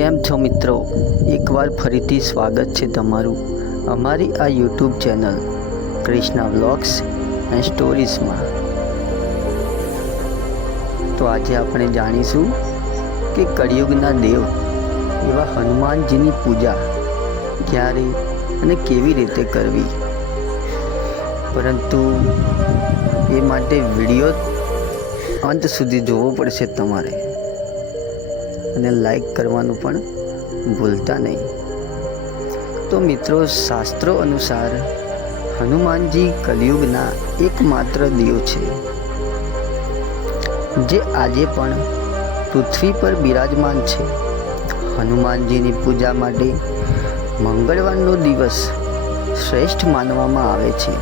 કેમ છો મિત્રો? એકવાર ફરીથી સ્વાગત છે તમારું અમારી આ YouTube channel Krishna vlogs and સ્ટોરીઝમાં. તો આજે આપણે જાણીશું કે કળિયુગના દેવ એવા હનુમાનજીની પૂજા ક્યારે અને કેવી રીતે કરવી. પરંતુ એ માટે વીડિયો અંત સુધી જોવો પડશે તમારે. અને લાઈક કરવાનું પણ ભૂલતા નહીં. તો મિત્રો, શાસ્ત્રો અનુસાર હનુમાનજી કલિયુગના એકમાત્ર દેવ છે, જે આજે પણ પૃથ્વી પર બિરાજમાન છે. હનુમાનજીની પૂજા માટે મંગળવારનો દિવસ શ્રેષ્ઠ માનવામાં આવે છે.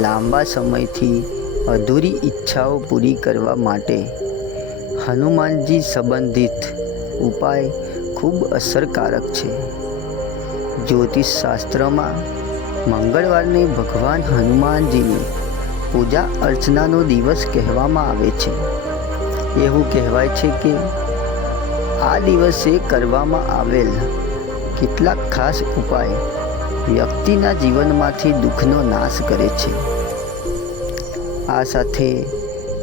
લાંબા સમયથી અધૂરી ઈચ્છાઓ પૂરી કરવા માટે હનુમાનજી સંબંધિત ઉપાય ખૂબ અસરકારક છે. જ્યોતિષ શાસ્ત્રમાં મંગળવારને ભગવાન હનુમાનજીની પૂજા અર્ચનાનો દિવસ કહેવામાં આવે છે. એવું કહેવાય છે કે આ દિવસે કરવામાં આવેલ કેટલાક ખાસ ઉપાય વ્યક્તિના જીવનમાંથી દુઃખનો નાશ કરે છે. આ સાથે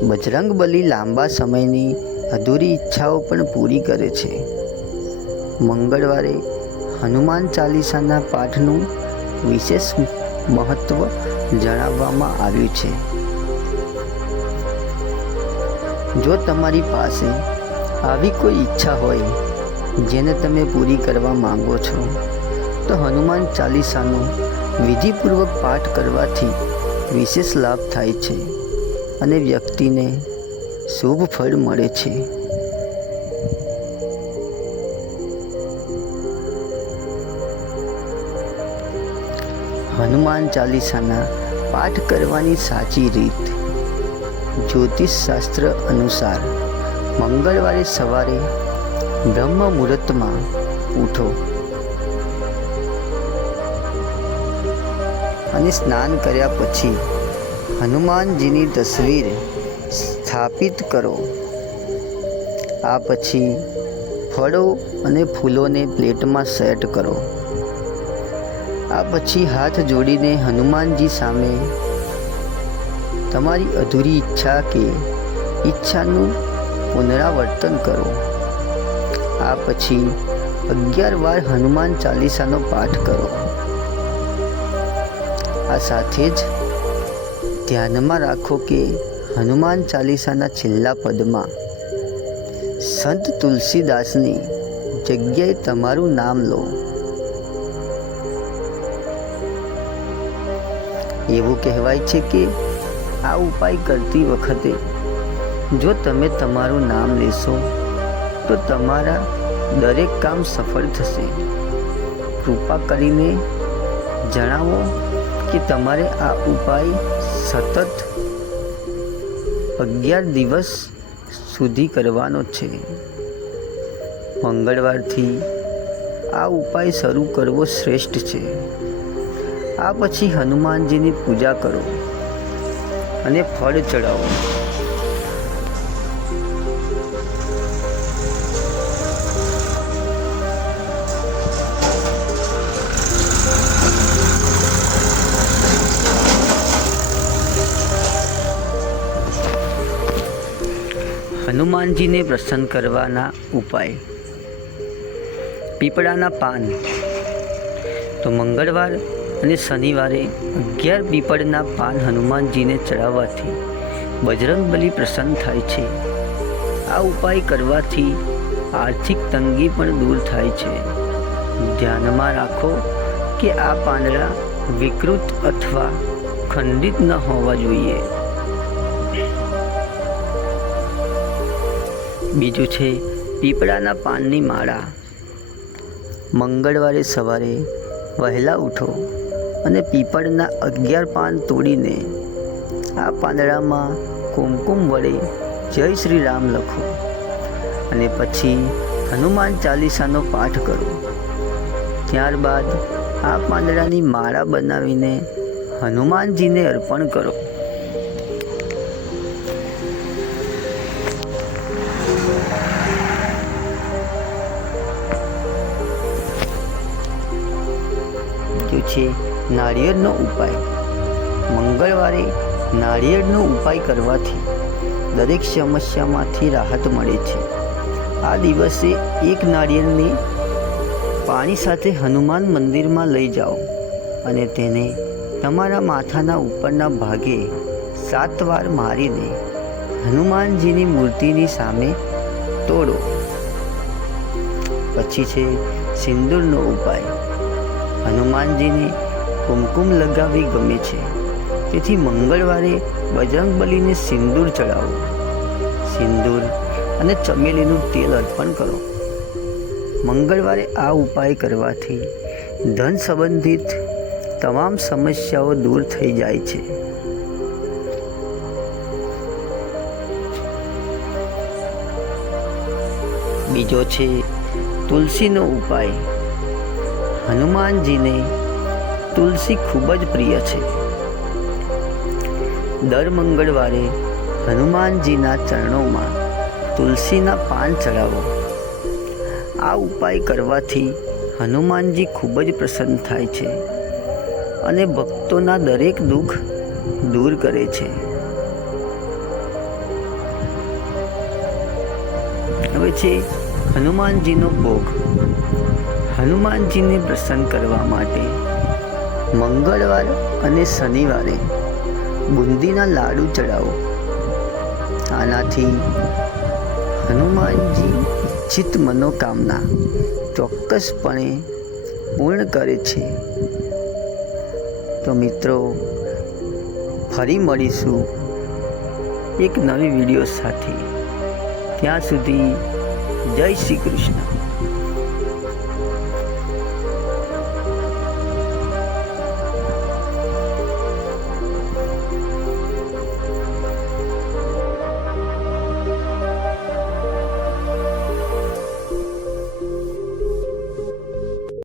બજરંગબલી લાંબા સમયની અધૂરી ઈચ્છાઓ પણ પૂરી કરે છે. મંગળવારે હનુમાન ચાલીસાના પાઠનું વિશેષ મહત્વ જણાવવામાં આવ્યું છે. જો તમારી પાસે આવી કોઈ ઈચ્છા હોય, જેને તમે પૂરી કરવા માંગો છો, તો હનુમાન ચાલીસાનો વિધિપૂર્વક પાઠ કરવાથી વિશેષ લાભ થાય છે અને વ્યક્તિને શુભ ફળ મળે છે. હનુમાન ચાલીસાના પાઠ કરવાની સાચી રીત. જ્યોતિષ શાસ્ત્ર અનુસાર મંગળવારે સવારે બ્રહ્મ મુહૂર્તમાં ઉઠો. અને સ્નાન કર્યા પછી હનુમાનજીની તસવીર સ્થાપિત કરો. આ પછી ફળો અને ફૂલોને પ્લેટમાં સેટ કરો. આ પછી હાથ જોડીને હનુમાનજી સામે તમારી અધૂરી ઈચ્છા કે ઈચ્છાનું પુનરાવર્તન કરો. આ પછી અગિયાર વાર હનુમાન ચાલીસાનો પાઠ કરો. આ સાથે જ ધ્યાનમાં રાખો કે હનુમાન ચાલીસાના છેલ્લા પદમાં. સંત તુલસીદાસની જગ્યાએ તમારું નામ લો. એવું કહેવાય છે કે આ ઉપાય કરતી વખતે જો તમે તમારું નામ લેશો, તો તમારા દરેક કામ સફળ થશે. કૃપા કરીને જણાવો કે તમારે આ ઉપાય સતત અગિયાર દિવસ સુધી કરવાનો છે. મંગળવારથી આ ઉપાય શરૂ કરવો શ્રેષ્ઠ છે. આ પછી હનુમાનજીની પૂજા કરો અને ફળ ચડાવો હનુમાનજીને પ્રસન્ન કરવાના ઉપાય. પીપળાના પાન. તો મંગળવાર અને શનિવારે અગિયાર પીપળના પાન હનુમાનજીને ચડાવવાથી બજરંગબલી પ્રસન્ન થાય છે. આ ઉપાય કરવાથી આર્થિક તંગી પણ દૂર થાય છે. ધ્યાનમાં રાખો કે આ પાંદડા વિકૃત અથવા ખંડિત ન હોવા જોઈએ. બીજું છે પીપળાના પાનની માળા. મંગળવારે સવારે વહેલા ઉઠો અને પીપળના અગિયાર પાન તોડીને આ પાંદડામાં કુમકુમ વડે જય શ્રી રામ લખો અને પછી હનુમાન ચાલીસાનો પાઠ કરો. ત્યારબાદ આ પાંદડાની માળા બનાવીને હનુમાનજીને અર્પણ કરો. છે નાળિયેરનો ઉપાય. મંગળવારે નાળિયેરનો ઉપાય કરવાથી દરેક સમસ્યામાંથી રાહત મળે છે. આ દિવસે એક નાળિયેરને પાણી સાથે હનુમાન મંદિરમાં લઈ જાઓ અને તેને તમારા માથાના ઉપરના ભાગે સાત વાર મારીને હનુમાનજીની મૂર્તિની સામે તોડો. પછી છે સિંદૂરનો ઉપાય. હનુમાનજીને કુમકુમ લગાવવી ગમે છે. તેથી મંગળવારે બજરંગબલીને સિંદૂર ચડાવો સિંદૂર અને ચમેલીનું તેલ અર્પણ કરો. મંગળવારે આ ઉપાય કરવાથી ધન સંબંધિત તમામ સમસ્યાઓ દૂર થઈ જાય છે. બીજો છે તુલસીનો ઉપાય. હનુમાનજીને તુલસી ખૂબ જ પ્રિય છે. દર મંગળવારે હનુમાનજીના ચરણોમાં તુલસીના પાન ચડાવો. આ ઉપાય કરવાથી હનુમાનજી ખૂબ જ પ્રસન્ન થાય છે અને ભક્તોના દરેક દુઃખ દૂર કરે છે. હવે છે હનુમાનજીનો ભોગ. હનુમાનજીને પ્રસન્ન કરવા માટે મંગળવાર અને શનિવારે બુંદીના લાડુ ચડાવો. આનાથી હનુમાનજી ઇચ્છિત મનોકામના ચોક્કસપણે પૂર્ણ કરે છે. તો મિત્રો, ફરી મળીશું એક નવી વીડિયો સાથે. ત્યાં સુધી જય શ્રી કૃષ્ણ.